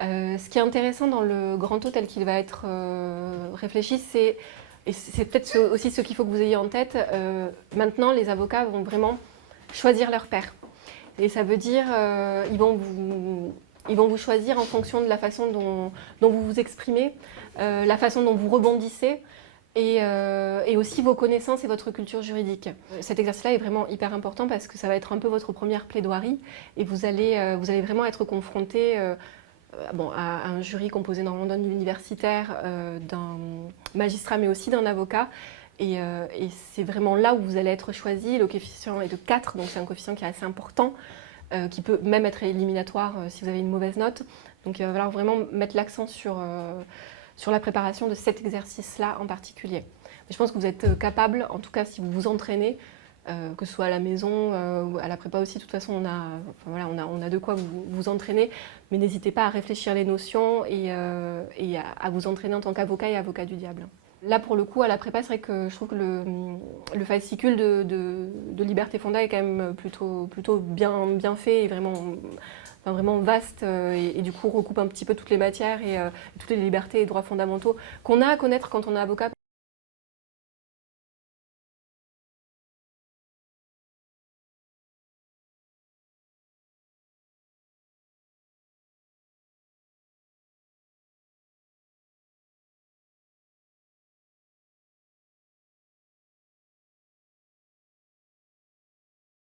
Ce qui est intéressant dans le grand taux tel qu'il va être réfléchi, et c'est peut-être aussi ce qu'il faut que vous ayez en tête, maintenant les avocats vont vraiment choisir leur pair. Et ça veut dire ils vont vous choisir en fonction de la façon dont vous vous exprimez, la façon dont vous rebondissez, et aussi vos connaissances et votre culture juridique. Cet exercice-là est vraiment hyper important parce que ça va être un peu votre première plaidoirie et vous allez vraiment être confronté à un jury composé normalement d'un universitaire, d'un magistrat mais aussi d'un avocat. Et c'est vraiment là où vous allez être choisi. Le coefficient est de 4, donc c'est un coefficient qui est assez important, qui peut même être éliminatoire si vous avez une mauvaise note. Donc il va falloir vraiment mettre l'accent sur la préparation de cet exercice-là en particulier. Mais je pense que vous êtes capable, en tout cas si vous vous entraînez, que ce soit à la maison ou à la prépa aussi, de toute façon on a de quoi vous entraîner, mais n'hésitez pas à réfléchir les notions et à vous entraîner en tant qu'avocat et avocat du diable. Là pour le coup à la prépa, c'est vrai que je trouve que le fascicule de Liberté Fonda est quand même plutôt bien fait et vraiment vaste et du coup recoupe un petit peu toutes les matières et toutes les libertés et droits fondamentaux qu'on a à connaître quand on est avocat.